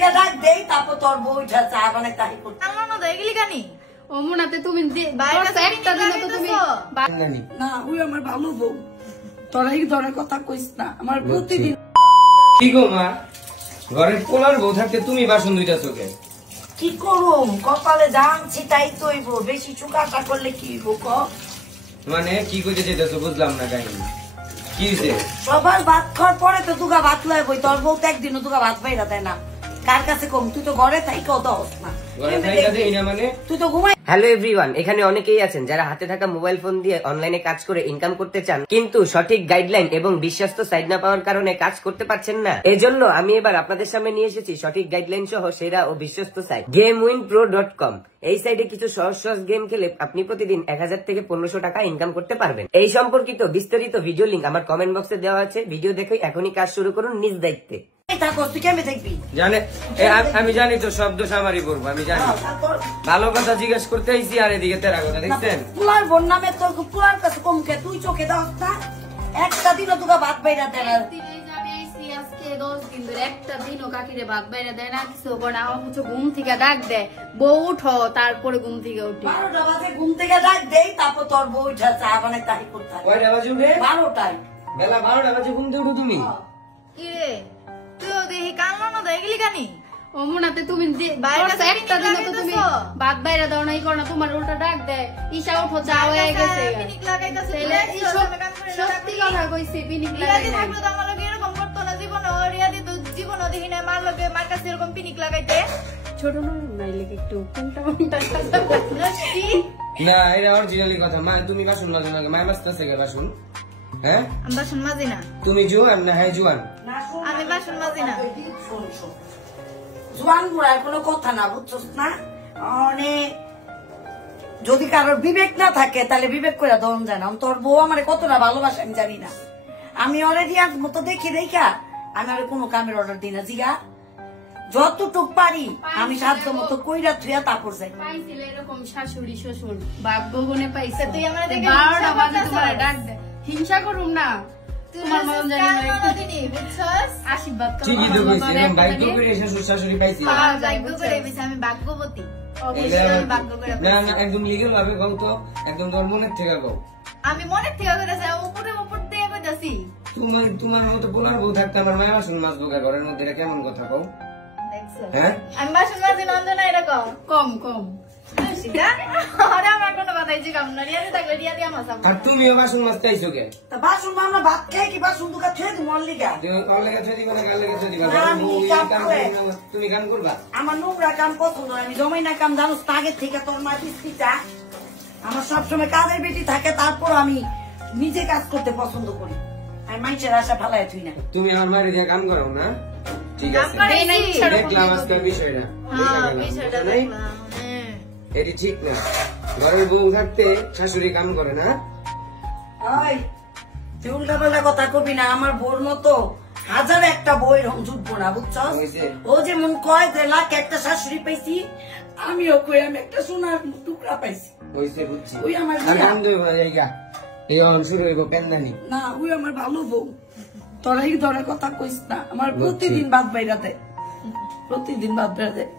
থেকে ডাক দেই তারপর তোর বউটা চা বানাই তাই করতে না দেখলি কানি অমুনাতে তুমি একটা দিন তো তুমি না ওই আমার ভালো বউ তোরাই ধরে কথা কইস না আমার প্রতিদিন কি গো মা ঘরের পোলার বউ থাকতে তুমি বাসন দুইটা চোখে কি করুম কপালে জানছি তাই তৈব বেশি চুকাটা করলে কি হইব ক মানে কি কইতে যেতেছো বুঝলাম না কাহিনী কি হইছে সবার ভাত খাওয়ার পরে তো দুগা ভাত লয় বই তোর বউ তো একদিনও দুগা ভাত পাইরা দেয় না কার কাছে কম তুই তো ঘরে থাই কত হস না তুই তো ঘুমাই। হ্যালো এভরিওয়ান, এখানে অনেকেই আছেন যারা হাতে থাকা মোবাইল ফোন দিয়ে অনলাইনে কাজ করে ইনকাম করতে চান, কিন্তু সঠিক গাইডলাইন এবং বিশ্বস্ত সাইট না পাওয়ার কারণে কাজ করতে পারছেন না। এজন্য আমি এবার আপনাদের সামনে নিয়ে এসেছি সঠিক গাইডলাইন সহ সেরা ও বিশ্বস্ত সাইট gamewinpro.com। এই সাইটে কিছু সহজ সহজ গেম খেলে আপনি প্রতিদিন 1000 থেকে 1500 টাকা ইনকাম করতে পারবেন। এই সম্পর্কিত বিস্তারিত ভিডিও লিংক আমার কমেন্ট বক্সে দেওয়া আছে, ভিডিও দেখে এখনই কাজ শুরু করুন নিজ দায়িত্বে। আমি জানি তো সব দোষ আমারই করবো, আমি জানি। ভালো কথা জিজ্ঞেস করতে আইসি আর এদিকে তেরা কথা দেখছেন। পুলার বোন নামে তোর পুলার কাছে কমকে তুই চোখে দাও না একটা দিনও তোকে ভাত বাইরা দেয় না। আজকে 10 দিন ধরে একটা দিনও কাকিরে ভাত বাইরে দেয় না, কিছু করে না। আমার কিছু ঘুম থেকে ডাক দেয়, বউ উঠো, তারপরে ঘুম থেকে উঠি। 12টা বাজে ঘুম থেকে ডাক দেই তারপর তোর বউ উঠা চা বানাই তাই করতে হয়। কয়টা বাজে উঠে? 12টায়। বেলা 12টা বাজে ঘুম থেকে উঠো তুমি? কি রে তুইও দেখি কান্না না দেখলি কানি অমুনাতে তুমি একটা দিন তো তুমি ভাত বাইরে দাও না, করো না, তোমার উল্টা ডাক দেয়, ঈশা উঠো চা হয়ে গেছে। পিনিক লাগাইতাছে সত্যি কথা কইছি, পিনিক লাগাই থাকলো তো আমার লগে এরকম করতো না জীবন। রিয়াদি তো জীবনও দেখি না মার লগে মার কাছে এরকম পিনিক লাগাইতে। ছোট নাইলে একটু কোনটা না, এটা অরিজিনালি কথা। মা তুমি বাসন মাজো না, মায়ের মাছতেছে বাসন। হ্যাঁ আমি বাসন মাজি না। তুমি জোয়ান না? হ্যাঁ জোয়ান। আমি বাসন মাজি না। জোয়ান বুড়ার কোনো কথা না, বুঝছস না? যদি কারোর বিবেক না থাকে তাহলে বিবেক করে দন যায় না। তোর বউ আমার কতটা ভালোবাসে আমি জানি না। আমি অলরেডি আজ মতো দেখি দেখা আমি আর কোনো কামের অর্ডার দিই না। জিগা যতটুক পারি আমি সাধ্য মতো কইরা থুয়া তারপর যাই। পাইছিল এরকম শাশুড়ি শ্বশুর ভাগ্য গুনে পাইছে। তুই আমার দেখে 12টা বাজে তোমার ডাক দে, হিংসা করুম না। তোমার মন জানি বুঝছস, আশীর্বাদ করো। ঠিকই তো কইছি, এরকম ভাগ্য করে শ্বশুর শাশুড়ি পাইছি। ভাগ্য করে পেয়েছি, আমি ভাগ্যবতী। অবশ্যই ভাগ্য করে পেয়েছি। না না, একদম লিগ্যাল ভাবে কও তো, একদম তোর মনের থেকে কও। আমি মনের থেকে কইতাছি, উপরে উপর দিয়ে কইতাছি। তোমার মতো পোলার বউ থাকতে আমার মায়ের বাসন মাজবো ঘরের মধ্যে, এটা কেমন কথা কও? দেখছো হ্যাঁ আমি বাসন মাজি না, অঞ্জনা এরকম কম কম। আরে আমার কোনো কথাই জিগাম না। রিয়াদি থাকলে রিয়াদি আমার সামনে। আর তুমিও বাসন মাজতে আইছো কে? তা বাসন আমরা ভাত খাই কি বাসন দুকা থুয়ে দিই মন লিগা। ওর লেগে ছড়ি মানে গাল লেগে ছড়ি তুমি গান করবা? আমার নোংরা কাম পছন্দ, আমি জমাই না কাম জানো আগের থেকে। তোর মা কিস্তিটা আমার সবসময় কাজের বেটি থাকে, তারপর আমি নিজে কাজ করতে পছন্দ করি। আমি মানুষের আশা ফালাই থুই না। তুমি আমার বাড়ি দিয়ে কাম করো না? ঠিক আছে, দেখলাম আজকের বিষয়টা। এটি ঠিক না। ঘরের বউ থাকতে শাশুড়ি কাম করে না। তুই উল্টা পাল্টা কথা কবি না। আমার বোর মতো হাজার একটা বই রং জুটবো না, বুঝছো? ও যেমন কয় যে লাখ একটা শাশুড়ি পাইছি, আমিও কই আমি একটা সোনার টুকরা পাইছি। ওই আমার না, ওই আমার ভালো বউ। তোরাই ধরে কথা কইস না। আমার প্রতিদিন ভাত বাইরা দেয়, প্রতিদিন ভাত বাইরা দেয়।